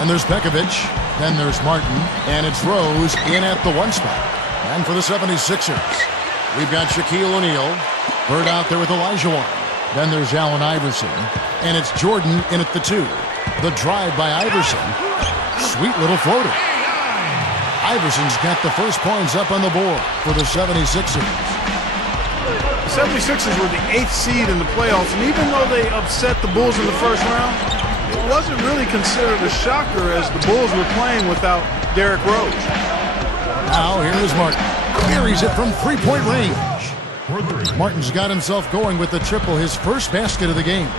And there's Pekovic. Then there's Martin. And it's Rose in at the 1 spot. And for the 76ers, we've got Shaquille O'Neal. Bird out there with Olajuwon. Then there's Allen Iverson. And it's Jordan in at the 2. The drive by Iverson. Sweet little floater. Iverson's got the first points up on the board for the 76ers. The 76ers were the 8th seed in the playoffs, and even though they upset the Bulls in the first round, it wasn't really considered a shocker as the Bulls were playing without Derrick Rose. Now here is Martin. Carries it from three-point range. Martin's got himself going with the triple, his first basket of the game.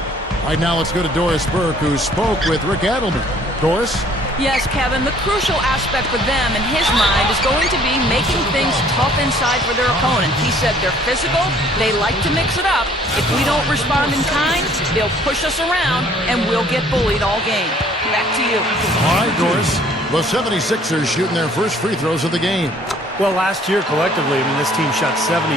Right now, let's go to Doris Burke, who spoke with Rick Adelman. Doris? Yes, Kevin, the crucial aspect for them in his mind is going to be making things tough inside for their opponent. He said they're physical, they like to mix it up. If we don't respond in kind, they'll push us around, and we'll get bullied all game. Back to you. All right, Doris. The 76ers shooting their first free throws of the game. Well, last year, collectively, this team shot 74%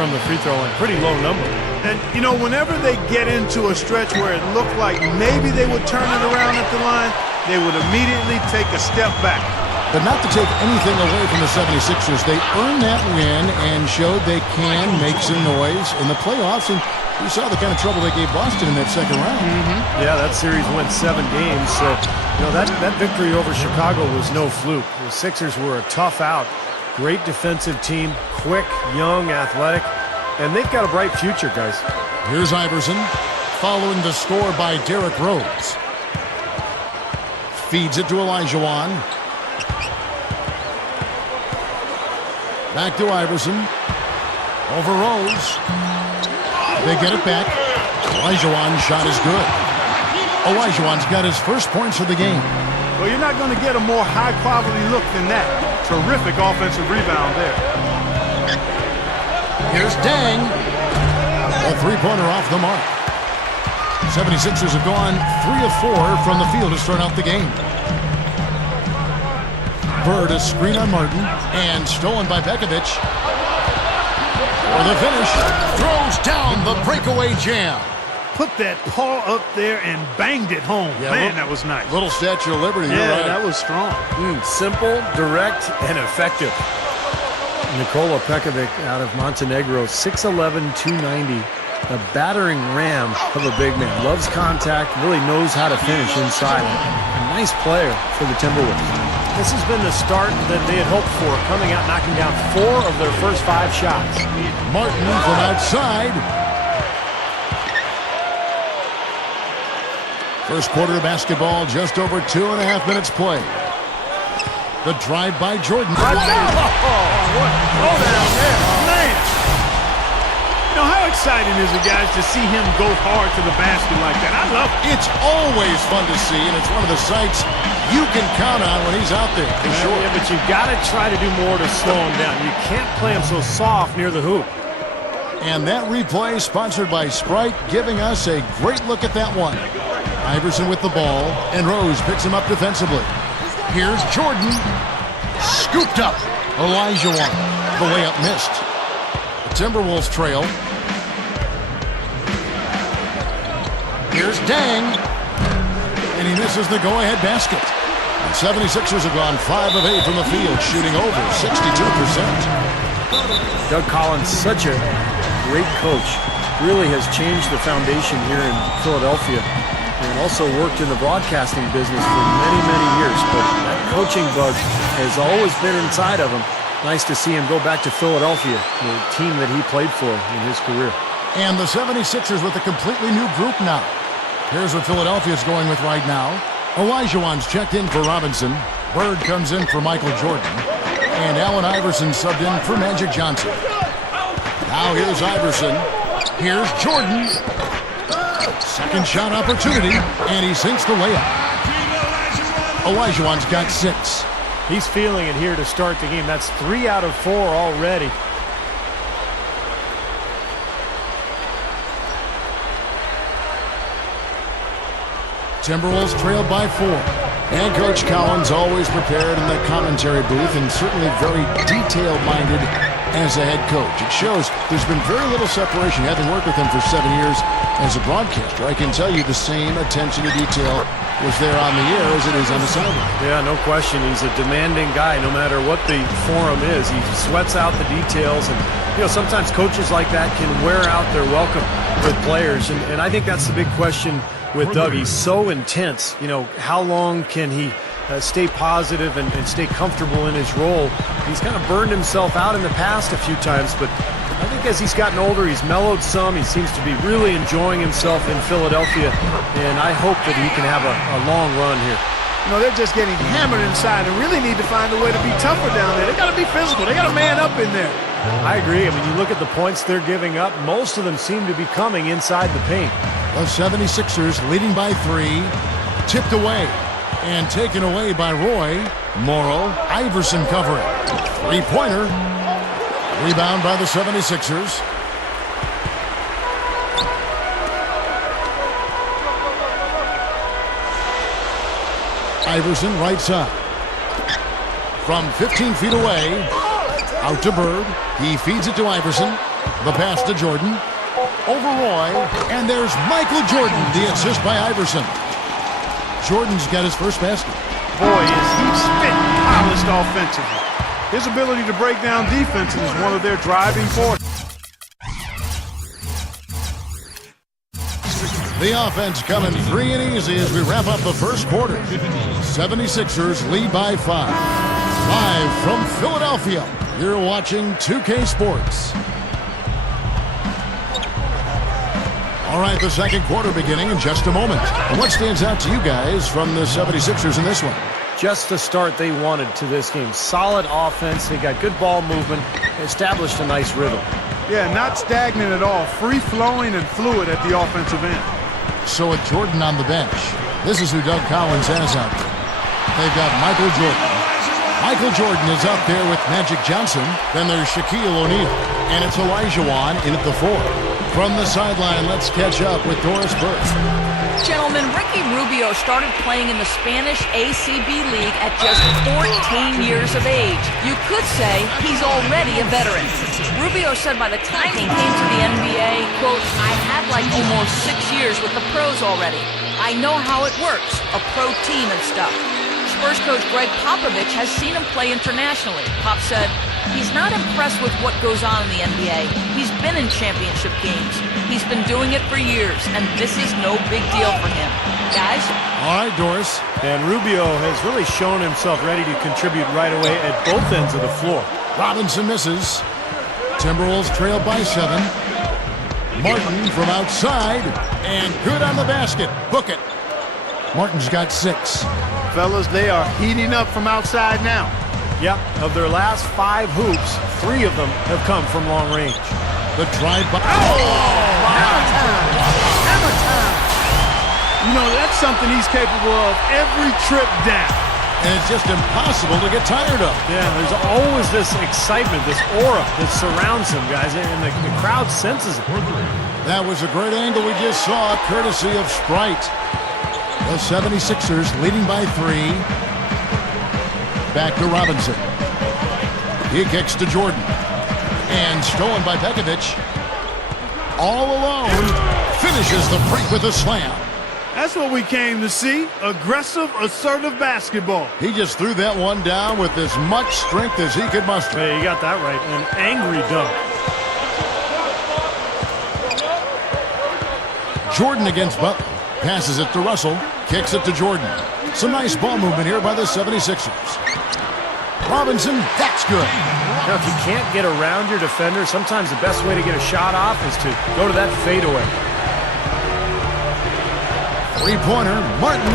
from the free throw line. Pretty low number. And, you know, whenever they get into a stretch where it looked like maybe they would turn it around at the line, they would immediately take a step back. But not to take anything away from the 76ers. They earned that win and showed they can make some noise in the playoffs. And we saw the kind of trouble they gave Boston in that second round. Yeah, that series went 7 games. So, you know, that victory over Chicago was no fluke. The Sixers were a tough out. Great defensive team, quick, young, athletic. And they've got a bright future, guys. Here's Iverson, following the score by Derrick Rose. Feeds it to Olajuwon. Back to Iverson. Over Rose. They get it back. Olajuwon's shot is good. Olajuwon's got his first points of the game. Well, you're not going to get a more high-quality look than that. Terrific offensive rebound there. Here's Dang. A three-pointer off the mark. 76ers have gone 3 of 4 from the field to start out the game. Bird, a screen on Martin, and stolen by Pekovic. For the finish, throws down the breakaway jam. Put that paw up there and banged it home. Yeah, man, that was nice. Little Statue of Liberty. Yeah, right. that was strong. Simple, direct, and effective. Nikola Pekovic out of Montenegro, 6'11", 290. A battering ram of a big man. Loves contact, really knows how to finish inside. A nice player for the Timberwolves. This has been the start that they had hoped for, coming out knocking down 4 of their first 5 shots. Martin from outside. First quarter of basketball, just over 2.5 minutes played. The drive by Jordan. Right there. What? Oh, down there. Man. You know, how exciting is it, guys, to see him go hard to the basket like that? I love it. It's always fun to see, and it's one of the sights you can count on when he's out there, for sure. Yeah, but you've got to try to do more to slow him down. You can't play him so soft near the hoop. And that replay sponsored by Sprite, giving us a great look at that one. Iverson with the ball, and Rose picks him up defensively. Here's Jordan. Scooped up. Olajuwon. The layup missed. The Timberwolves trail. Here's Dang. And he misses the go-ahead basket. The 76ers have gone 5 of 8 from the field, shooting over 62%. Doug Collins, such a great coach. Really has changed the foundation here in Philadelphia. And also worked in the broadcasting business for many, many years. But that coaching bug has always been inside of him. Nice to see him go back to Philadelphia, the team that he played for in his career. And the 76ers with a completely new group now. Here's what Philadelphia's going with right now. Olajuwon's checked in for Robinson. Bird comes in for Michael Jordan. And Allen Iverson subbed in for Magic Johnson. Now here's Iverson. Here's Jordan. Second shot opportunity, and he sinks the layup. Olajuwon's got 6. He's feeling it here to start the game. That's 3 out of 4 already. Timberwolves trailed by 4. And Coach Collins always prepared in the commentary booth and certainly very detail-minded as a head coach. It shows there's been very little separation. Having worked with him for 7 years as a broadcaster, I can tell you the same attention to detail was there on the air as it is on the sideline. Yeah, no question. He's a demanding guy no matter what the forum is. He sweats out the details. And, sometimes coaches like that can wear out their welcome with players. And I think that's the big question with Doug. He's so intense. How long can he stay positive and stay comfortable in his role? He's kind of burned himself out in the past a few times, but I think as he's gotten older, he's mellowed some. He seems to be really enjoying himself in Philadelphia, and I hope that he can have a long run here. They're just getting hammered inside and really need to find a way to be tougher down there. They got to be physical. They got to man up in there. I agree. I mean, you look at the points they're giving up, most of them seem to be coming inside the paint. The 76ers leading by 3, tipped away and taken away by Roy. Morrow, Iverson covering. Three-pointer. Rebound by the 76ers. Iverson right side. From 15 feet away, out to Bird. He feeds it to Iverson. The pass to Jordan. Over Roy, and there's Michael Jordan, the assist by Iverson. Jordan's got his first basket. Boy, is he spitting polished offensively. His ability to break down defenses is one of their driving forces. The offense coming free and easy as we wrap up the first quarter. 76ers lead by 5. Live from Philadelphia, you're watching 2K Sports. All right, the second quarter beginning in just a moment. And what stands out to you guys from the 76ers in this one? Just the start they wanted to this game. Solid offense. They got good ball movement. Established a nice rhythm. Yeah, not stagnant at all. Free-flowing and fluid at the offensive end. So with Jordan on the bench, this is who Doug Collins has out there. They've got Michael Jordan. Michael Jordan is out there with Magic Johnson. Then there's Shaquille O'Neal. And it's Olajuwon in at the 4. From the sideline, let's catch up with Doris Burke. Gentlemen, Ricky Rubio started playing in the Spanish ACB League at just 14 years of age. You could say he's already a veteran. Rubio said by the time he came to the NBA, quote, I had like almost 6 years with the pros already. I know how it works, a pro team and stuff. Spurs coach Greg Popovich has seen him play internationally. Pop said, he's not impressed with what goes on in the NBA. He's been in championship games. He's been doing it for years, and this is no big deal for him. Guys? All right, Doris. And Rubio has really shown himself ready to contribute right away at both ends of the floor. Robinson misses. Timberwolves trail by 7. Martin from outside, and good on the basket. Book it. Martin's got 6. Fellas, they are heating up from outside now. Yep, of their last 5 hoops, 3 of them have come from long range. The drive by. Hammer time! Hammer time! That's something he's capable of every trip down. And it's just impossible to get tired of. Yeah, there's always this excitement, this aura that surrounds him, guys, and the crowd senses it. That was a great angle we just saw, courtesy of Sprite. The 76ers leading by 3. Back to Robinson. He kicks to Jordan. And stolen by Pekovic. All alone. Finishes the break with a slam. That's what we came to see. Aggressive, assertive basketball. He just threw that one down with as much strength as he could muster. Hey, you got that right. An angry dunk. Jordan against Butler. Passes it to Russell. Kicks it to Jordan. Some nice ball movement here by the 76ers. Robinson, that's good. Now, if you can't get around your defender, sometimes the best way to get a shot off is to go to that fadeaway. Three-pointer, Martin.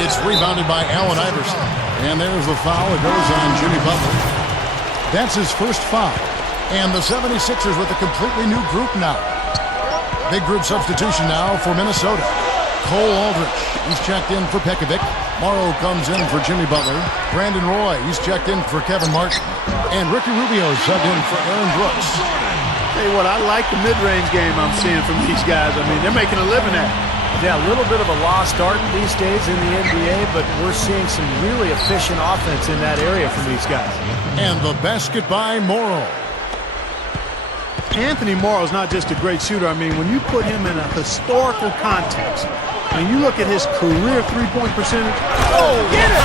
It's rebounded by Allen Iverson. And there's the foul. It goes on Jimmy Butler. That's his first foul. And the 76ers with a completely new group now. Big group substitution now for Minnesota. Cole Aldrich, he's checked in for Pekovic. Morrow comes in for Jimmy Butler. Brandon Roy, he's checked in for Kevin Martin. And Ricky Rubio subbed in for Aaron Brooks. Tell you what, I like the mid-range game I'm seeing from these guys. I mean, they're making a living at it. Yeah, a little bit of a lost art these days in the NBA, but we're seeing some really efficient offense in that area from these guys. And the basket by Morrow. Anthony Morrow is not just a great shooter. I mean, when you put him in a historical context, And you look at his career three-point percentage. Oh, get it!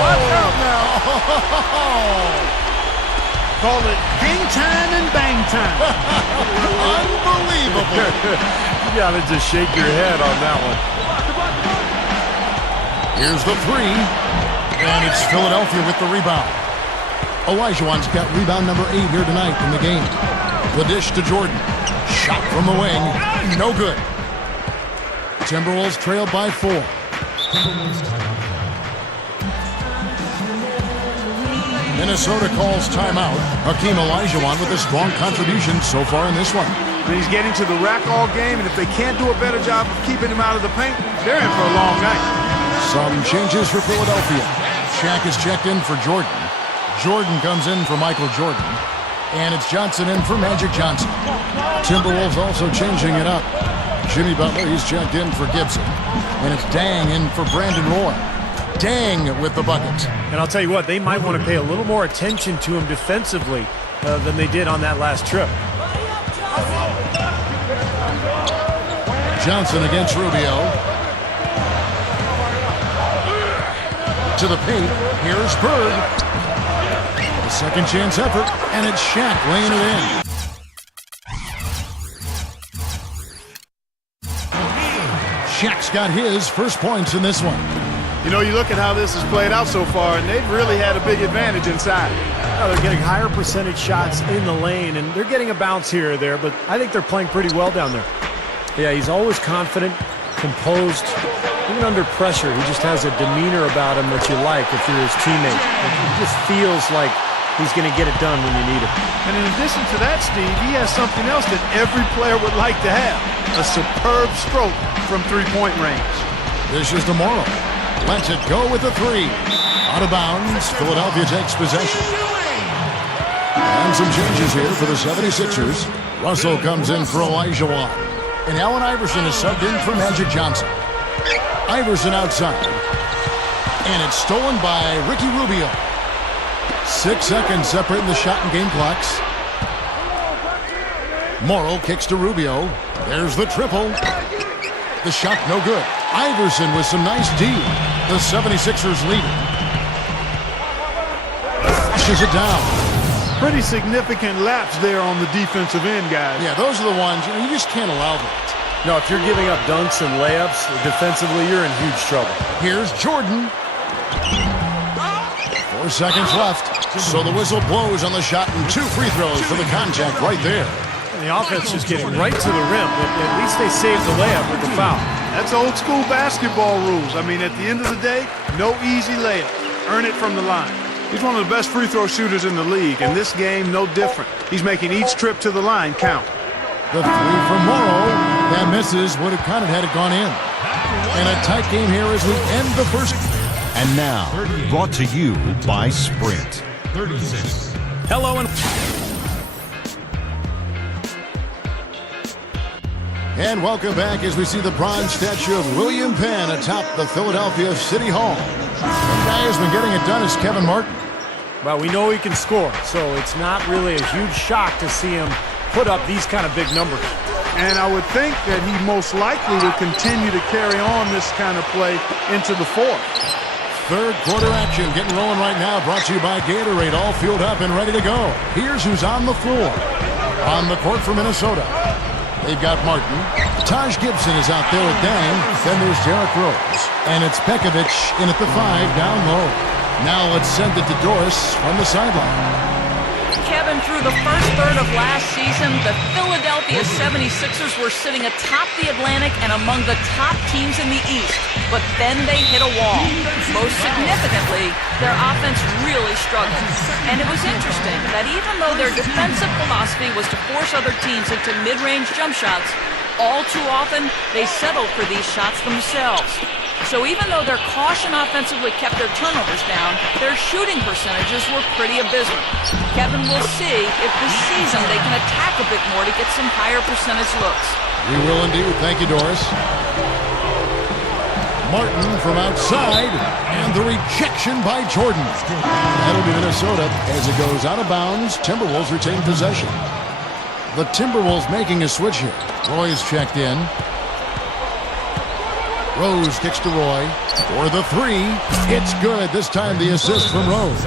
Watch out now. Call it hang time and bang time. Unbelievable. You got to just shake your head on that one. Here's the three. And it's Philadelphia with the rebound. Olajuwon's got rebound number 8 here tonight in the game. The dish to Jordan. Shot from the wing. No good. Timberwolves trail by 4. Minnesota calls timeout. Hakeem Olajuwon with a strong contribution so far in this one. And he's getting to the rack all game, and if they can't do a better job of keeping him out of the paint, they're in for a long night. Some changes for Philadelphia. Shaq is checked in for Jordan. Jordan comes in for Michael Jordan. And it's Johnson in for Magic Johnson. Timberwolves also changing it up. Jimmy Butler, he's checked in for Gibson. And it's Dang in for Brandon Roy. Dang with the bucket. And I'll tell you what, they might want to pay a little more attention to him defensively than they did on that last trip. Johnson against Rubio. To the paint. Here's Bird. A second chance effort, and it's Shaq laying it in. Shaq's got his first points in this one. You know, you look at how this has played out so far, and they've really had a big advantage inside. Now they're getting higher percentage shots in the lane, and they're getting a bounce here or there, but I think they're playing pretty well down there. Yeah, he's always confident, composed, even under pressure. He just has a demeanor about him that you like if you're his teammate. He just feels like he's going to get it done when you need him. And in addition to that, Steve, he has something else that every player would like to have. A superb stroke from three-point range. This is tomorrow. Lets it go with the three. Out of bounds, Philadelphia takes possession. And some changes here for the 76ers. Russell comes in for Olajuwon. And Allen Iverson is subbed in for Magic Johnson. Iverson outside. And it's stolen by Ricky Rubio. 6 seconds separating the shot and game clocks. Morrow kicks to Rubio. There's the triple. The shot no good. Iverson with some nice D. The 76ers lead. Pushes it down. Pretty significant laps there on the defensive end, guys. Yeah, those are the ones, you just can't allow that. No, if you're giving up dunks and layups, defensively, you're in huge trouble. Here's Jordan. 4 seconds left. So the whistle blows on the shot and 2 free throws for the contact right there. And the offense just getting right to the rim, but at least they saved the layup with the foul. That's old school basketball rules. I mean, at the end of the day, no easy layup. Earn it from the line. He's one of the best free throw shooters in the league, and this game, no different. He's making each trip to the line count. The three from Morrow. That misses. Would have counted had it gone in. And a tight game here as we end the first. And now, brought to you by Sprint. 36. Hello And welcome back as we see the bronze statue of William Penn atop the Philadelphia City Hall. The guy who's been getting it done is Kevin Martin. Well, we know he can score, so it's not really a huge shock to see him put up these kind of big numbers. And I would think that he most likely will continue to carry on this kind of play into the fourth. Third quarter action getting rolling right now, brought to you by Gatorade, all fueled up and ready to go. Here's who's on the floor. On the court for Minnesota, they've got Martin. Taj Gibson is out there with Dang. Then there's Derrick Rose. And it's Pekovic in at the 5 down low. Now let's send it to Doris from the sideline. Kevin, through the first third of last season, the Philadelphia 76ers were sitting atop the Atlantic and among the top teams in the East. But then they hit a wall. Most significantly, their offense really struggled. And it was interesting that even though their defensive philosophy was to force other teams into mid-range jump shots, all too often they settled for these shots themselves. So even though their caution offensively kept their turnovers down, their shooting percentages were pretty abysmal. Kevin will see if this season they can attack a bit more to get some higher percentage looks. We will indeed. Thank you, Doris. Martin from outside, and the rejection by Jordan. That'll be Minnesota as it goes out of bounds. Timberwolves retain possession. The Timberwolves making a switch here. Roy's checked in. Rose kicks to Roy for the three. It's good. This time the assist from Rose.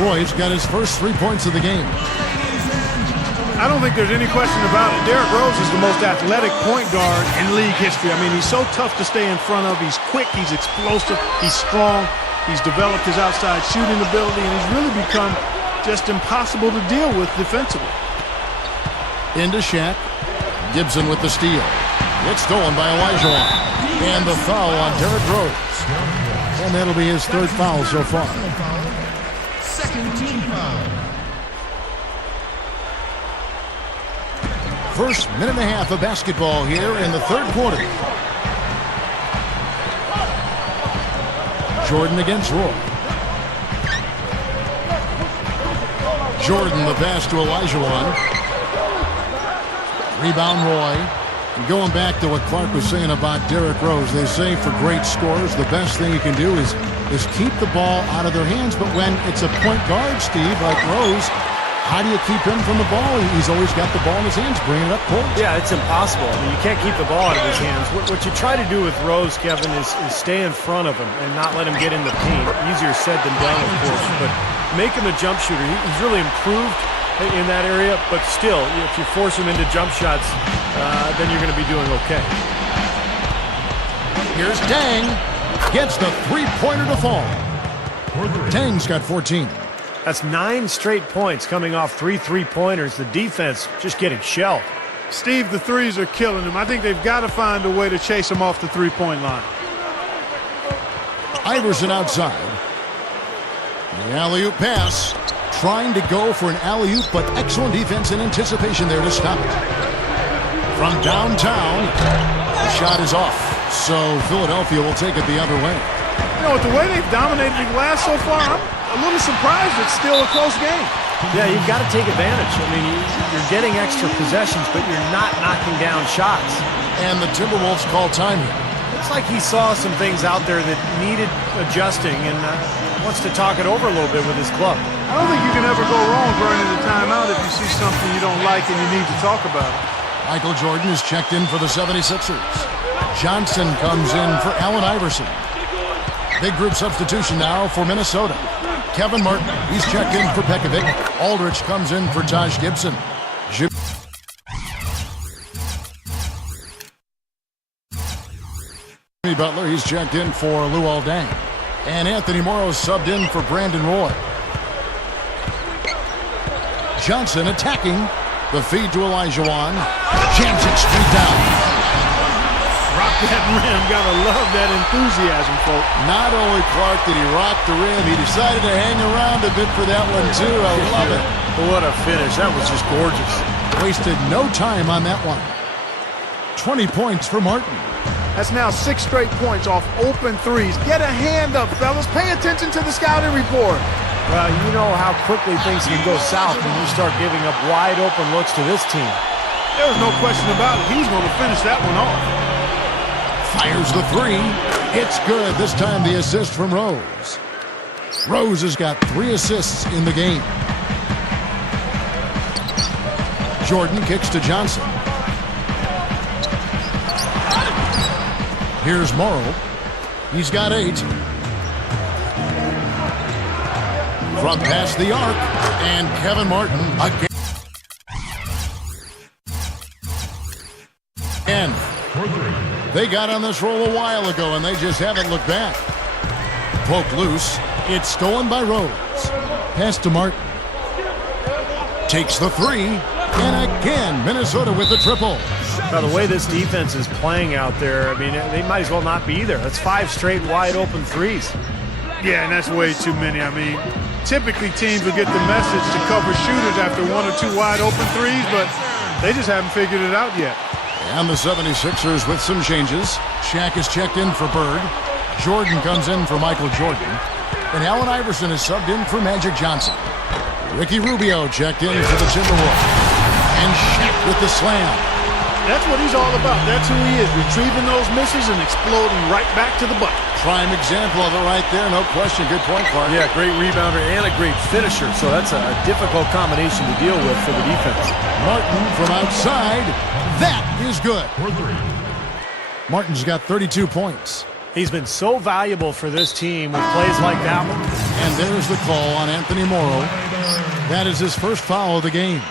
Roy's got his first 3 points of the game. I don't think there's any question about it. Derrick Rose is the most athletic point guard in league history. I mean, he's so tough to stay in front of. He's quick, he's explosive, he's strong. He's developed his outside shooting ability, and he's really become just impossible to deal with defensively. Into Shaq. Gibson with the steal. It's stolen by Olajuwon. And the foul on Derrick Rose. And that'll be his third foul so far. Second team foul. First minute and a half of basketball here in the third quarter. Jordan against Roy. Jordan the pass to Olajuwon. Rebound Roy. And going back to what Clark was saying about Derrick Rose, they say for great scorers, the best thing you can do is keep the ball out of their hands. But when it's a point guard, Steve, like Rose, how do you keep him from the ball? He's always got the ball in his hands, bringing it up court. Yeah, it's impossible. I mean, you can't keep the ball out of his hands. What you try to do with Rose, Kevin, is stay in front of him and not let him get in the paint. Easier said than done, of course, but make him a jump shooter. He's really improved in that area, but still, if you force him into jump shots, then you're going to be doing okay. Here's Dang. Gets the three-pointer to fall. Dang's got 14. That's 9 straight points coming off 3 3-pointers. The defense just getting shelled. Steve, the threes are killing him. I think they've got to find a way to chase him off the three-point line. Iverson outside. The alley-oop pass. Trying to go for an alley-oop, but excellent defense and anticipation there to stop it. From downtown, the shot is off. So Philadelphia will take it the other way. You know, with the way they've dominated the glass so far, I'm a little surprised it's still a close game. Yeah, you've got to take advantage. I mean, you're getting extra possessions, but you're not knocking down shots. And the Timberwolves call time here. Looks like he saw some things out there that needed adjusting and wants to talk it over a little bit with his club. I don't think you can ever go wrong burning the timeout if you see something you don't like and you need to talk about it. Michael Jordan is checked in for the 76ers. Johnson comes in for Allen Iverson. Big group substitution now for Minnesota. Kevin Martin, he's checked in for Pekovic. Aldridge comes in for Taj Gibson. Jimmy Butler, he's checked in for Luol Deng. And Anthony Morrow subbed in for Brandon Roy. Johnson attacking. The feed to Olajuwon. Jams it straight down. Rock that rim. Gotta love that enthusiasm, folks. Not only, Clark, did he rock the rim, he decided to hang around a bit for that one, too. I love it. What a finish. That was just gorgeous. Wasted no time on that one. 20 points for Martin. That's now 6 straight points off open threes. Get a hand up, fellas. Pay attention to the scouting report. Well, you know how quickly things can go south when you start giving up wide open looks to this team. There's no question about it. He's going to finish that one off. Fires the three. It's good. This time the assist from Rose. Rose has got 3 assists in the game. Jordan kicks to Johnson. Here's Morrow. He's got 8. From past the arc. And Kevin Martin again. They got on this roll a while ago, and they just haven't looked back. Poke loose. It's stolen by Rose. Pass to Martin. Takes the 3. And again, Minnesota with the triple. Now, the way this defense is playing out there, I mean, they might as well not be there. That's 5 straight wide open threes. Yeah, and that's way too many. I mean, typically teams will get the message to cover shooters after 1 or 2 wide open threes, but they just haven't figured it out yet. And the 76ers with some changes. Shaq is checked in for Bird. Jordan comes in for Michael Jordan. And Allen Iverson is subbed in for Magic Johnson. Ricky Rubio checked in for the Timberwolves. And Shaq with the slam. That's what he's all about. That's who he is, retrieving those misses and exploding right back to the bucket. Prime example of it right there, no question. Good point, Clark. Yeah, great rebounder and a great finisher, so that's a difficult combination to deal with for the defense. Martin from outside. That is good. Martin's got 32 points. He's been so valuable for this team with plays like that one. And there's the call on Anthony Morrow. That is his first foul of the game.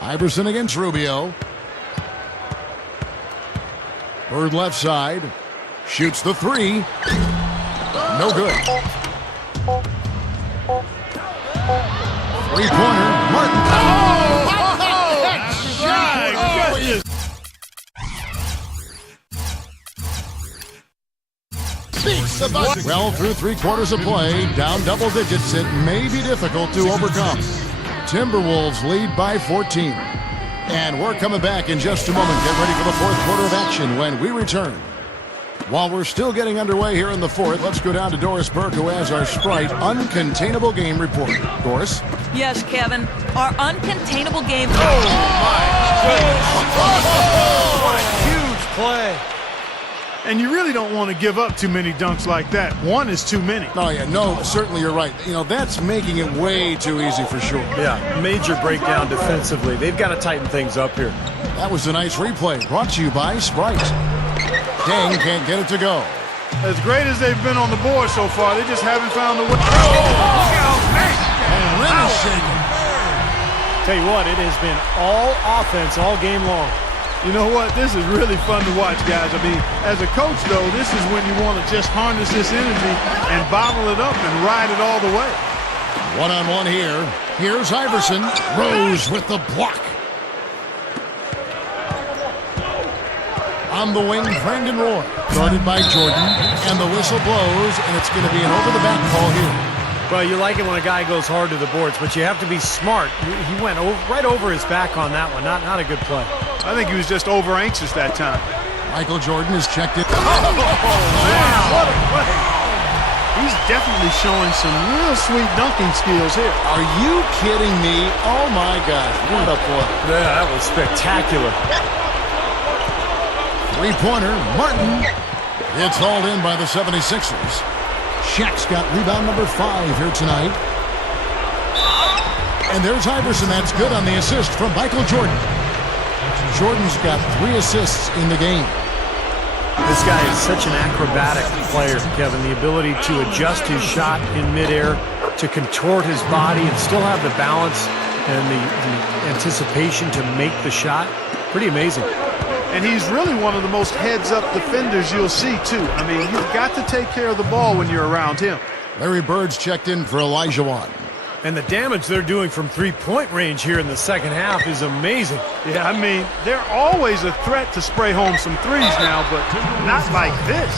Iverson against Rubio. Bird left side. Shoots the three. No good. Three-pointer. Martin. Well, through 3 quarters of play, down double digits, it may be difficult to overcome. Timberwolves lead by 14. And we're coming back in just a moment. Get ready for the fourth quarter of action when we return. While we're still getting underway here in the fourth, let's go down to Doris Burke, who has our Sprite Uncontainable Game Report. Doris? Yes, Kevin. Our uncontainable game. Oh, my goodness. What a huge play. And you really don't want to give up too many dunks like that. One is too many. Oh, yeah, no, certainly you're right. You know, that's making it way too easy for sure. Yeah, major breakdown defensively. They've got to tighten things up here. That was a nice replay, brought to you by Sprite. Dang can't get it to go. As great as they've been on the board so far, they just haven't found a way. Look out, man! And rim is shaking. Tell you what, it has been all offense all game long. You know what? This is really fun to watch, guys. I mean, as a coach, though, this is when you want to just harness this energy and bottle it up and ride it all the way. One-on-one here. Here's Iverson. Rose with the block. On the wing, Brandon Roy. Guarded by Jordan. And the whistle blows, and it's going to be an over-the-back call here. Well, you like it when a guy goes hard to the boards, but you have to be smart. He went right over his back on that one. Not a good play. I think he was just over-anxious that time. Michael Jordan is checked in. Oh, wow. What a play. He's definitely showing some real sweet dunking skills here. Are you kidding me? Oh, my gosh. What a play. Yeah, that was spectacular. Three-pointer, Martin. It's hauled in by the 76ers. Shaq's got rebound number 5 here tonight. And there's Iverson. That's good on the assist from Michael Jordan. Jordan's got 3 assists in the game. This guy is such an acrobatic player, Kevin. The ability to adjust his shot in midair, to contort his body and still have the balance and the anticipation to make the shot. Pretty amazing. And he's really one of the most heads-up defenders you'll see, too. I mean, you've got to take care of the ball when you're around him. Larry Bird's checked in for Elijah Wan. And the damage they're doing from three-point range here in the second half is amazing. Yeah, I mean, they're always a threat to spray home some threes now, but not like this.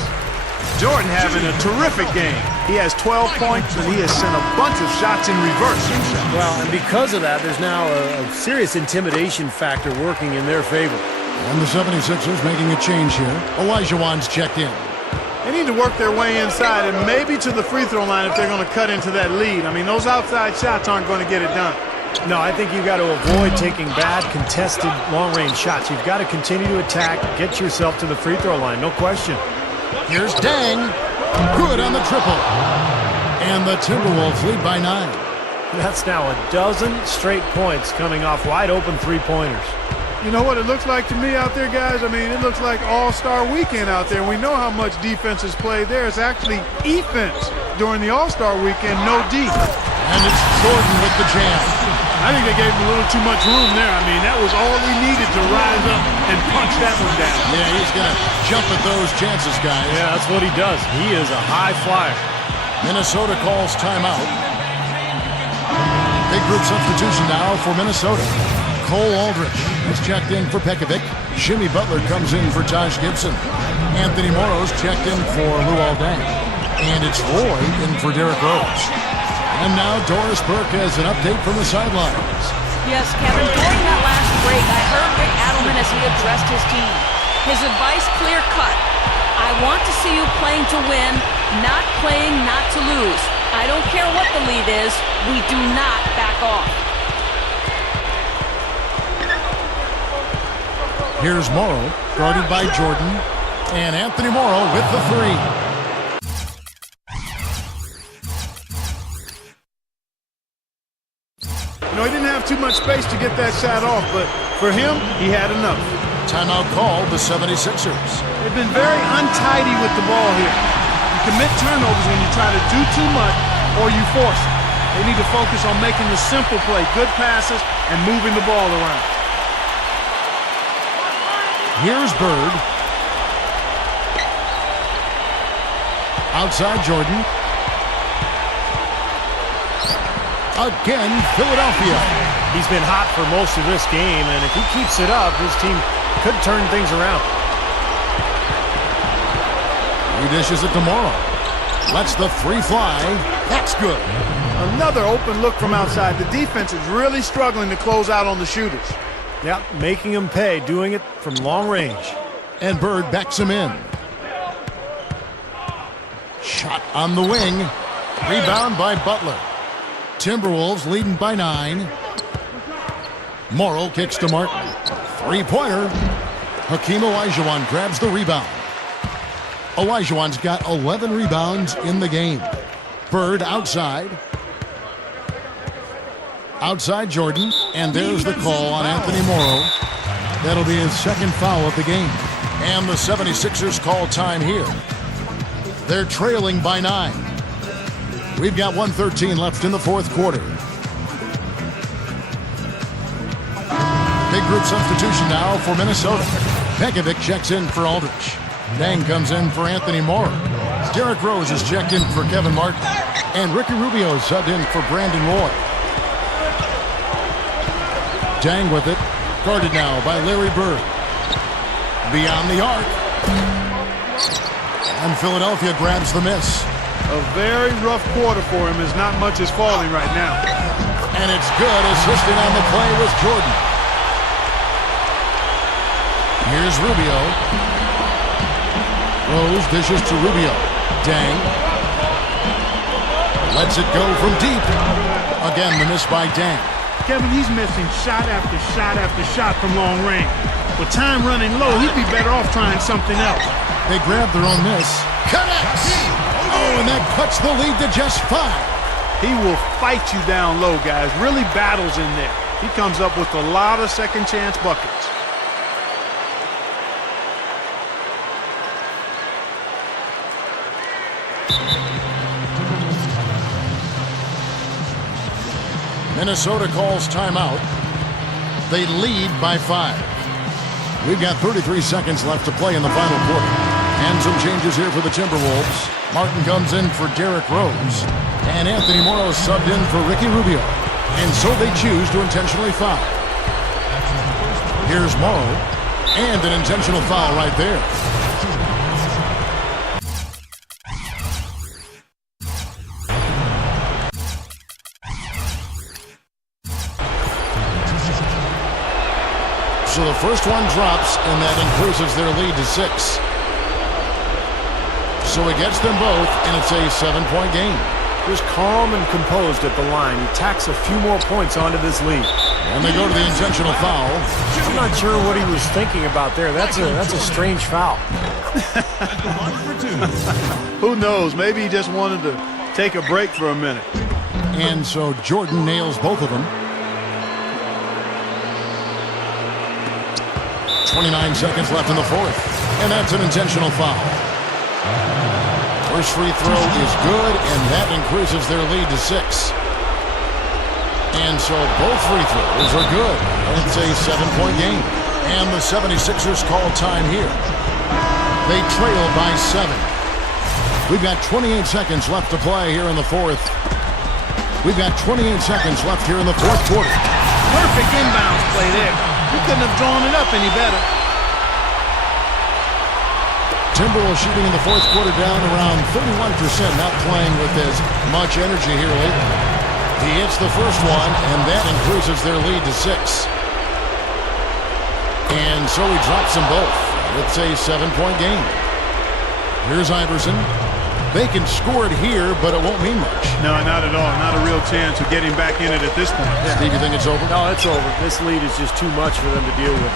Jordan having a terrific game. He has 12 points, and he has sent a bunch of shots in reverse. Well, and because of that, there's now a serious intimidation factor working in their favor. And the 76ers making a change here. Elijah Wan's checked in. They need to work their way inside and maybe to the free throw line if they're going to cut into that lead. I mean, those outside shots aren't going to get it done. No, I think you've got to avoid taking bad, contested, long-range shots. You've got to continue to attack, get yourself to the free throw line, no question. Here's Dang. Good on the triple. And the Timberwolves lead by 9. That's now a dozen straight points coming off wide-open three-pointers. You know what it looks like to me out there, guys? I mean, it looks like All-Star Weekend out there. We know how much defense is played there. It's actually offense during the All-Star Weekend, no D. And it's Jordan with the jam. I think they gave him a little too much room there. I mean, that was all he needed to rise up and punch that one down. Yeah, he's going to jump at those chances, guys. Yeah, that's what he does. He is a high flyer. Minnesota calls timeout. Big group substitution now for Minnesota. Cole Aldrich is checked in for Pekovic. Jimmy Butler comes in for Taj Gibson. Anthony Morrow's checked in for Luol Deng. And it's Roy in for Derrick Rose. And now Doris Burke has an update from the sidelines. Yes, Kevin, during that last break, I heard Rick Adelman as he addressed his team. His advice clear-cut. I want to see you playing to win, not playing not to lose. I don't care what the lead is. We do not back off. Here's Morrow, guarded by Jordan. And Anthony Morrow with the three. You know, he didn't have too much space to get that shot off, but for him, he had enough. Timeout called the 76ers. They've been very untidy with the ball here. You commit turnovers when you try to do too much or you force it. They need to focus on making the simple play, good passes, and moving the ball around. Here's Bird. Outside Jordan. Again, Philadelphia. He's been hot for most of this game, and if he keeps it up, his team could turn things around. He dishes it to Morrow. Lets the three fly. That's good. Another open look from outside. The defense is really struggling to close out on the shooters. Yep, making him pay, doing it from long range. And Bird backs him in. Shot on the wing. Rebound by Butler. Timberwolves leading by 9. Morrow kicks to Martin. Three-pointer. Hakeem Olajuwon grabs the rebound. Olajuwon's got 11 rebounds in the game. Bird outside. Outside Jordan. And there's the call on Anthony Morrow. That'll be his second foul of the game. And the 76ers call time here. They're trailing by 9. We've got 1:13 left in the fourth quarter. Big group substitution now for Minnesota. Pekovic checks in for Aldridge. Dang comes in for Anthony Morrow. Derrick Rose is checked in for Kevin Martin. And Ricky Rubio is subbed in for Brandon Roy. Dang with it. Guarded now by Larry Bird. Beyond the arc. And Philadelphia grabs the miss. A very rough quarter for him as not much is falling right now. And it's good. Assisting on the play was Jordan. Here's Rubio. Rose dishes to Rubio. Dang. Lets it go from deep. Again, the miss by Dang. Kevin, he's missing shot after shot after shot from long range. With time running low, he'd be better off trying something else. They grab their own miss. Connects! Oh, and that cuts the lead to just 5. He will fight you down low, guys. Really battles in there. He comes up with a lot of second chance buckets. Minnesota calls timeout. They lead by 5. We've got 33 seconds left to play in the final quarter. And some changes here for the Timberwolves. Martin comes in for Derrick Rose. And Anthony Morrow subbed in for Ricky Rubio. And so they choose to intentionally foul. Here's Morrow. And an intentional foul right there. So the first one drops, and that increases their lead to 6. So he gets them both, and it's a 7-point game. Just calm and composed at the line. He tacks a few more points onto this lead. And they go to the intentional foul. I'm not sure what he was thinking about there. That's a strange foul. Who knows? Maybe he just wanted to take a break for a minute. And so Jordan nails both of them. 29 seconds left in the fourth. And that's an intentional foul. First free throw is good, and that increases their lead to 6. And so both free throws are good. It's a 7-point game. And the 76ers call time here. They trail by 7. We've got 28 seconds left to play here in the fourth. We've got 28 seconds left here in the fourth quarter. Perfect inbounds play there. You couldn't have drawn it up any better. Timberwolves shooting in the fourth quarter down around 31%, not playing with as much energy here lately. He hits the first one, and that increases their lead to 6. And so he drops them both. It's a 7-point game. Here's Iverson. They can score it here, but it won't mean much. No, not at all. Not a real chance of getting back in it at this point. Yeah. Steve, you think it's over? No, it's over. This lead is just too much for them to deal with.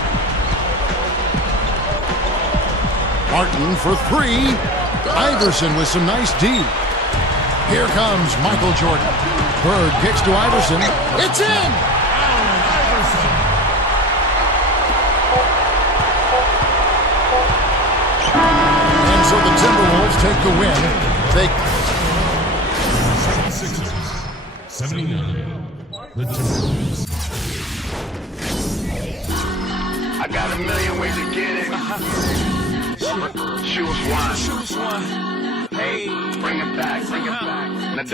Martin for 3. Iverson with some nice D. Here comes Michael Jordan. Bird kicks to Iverson. It's in! take the win. They 79. The Timberwolves. I got a million ways to get it. Choose one. Hey, bring it back. Now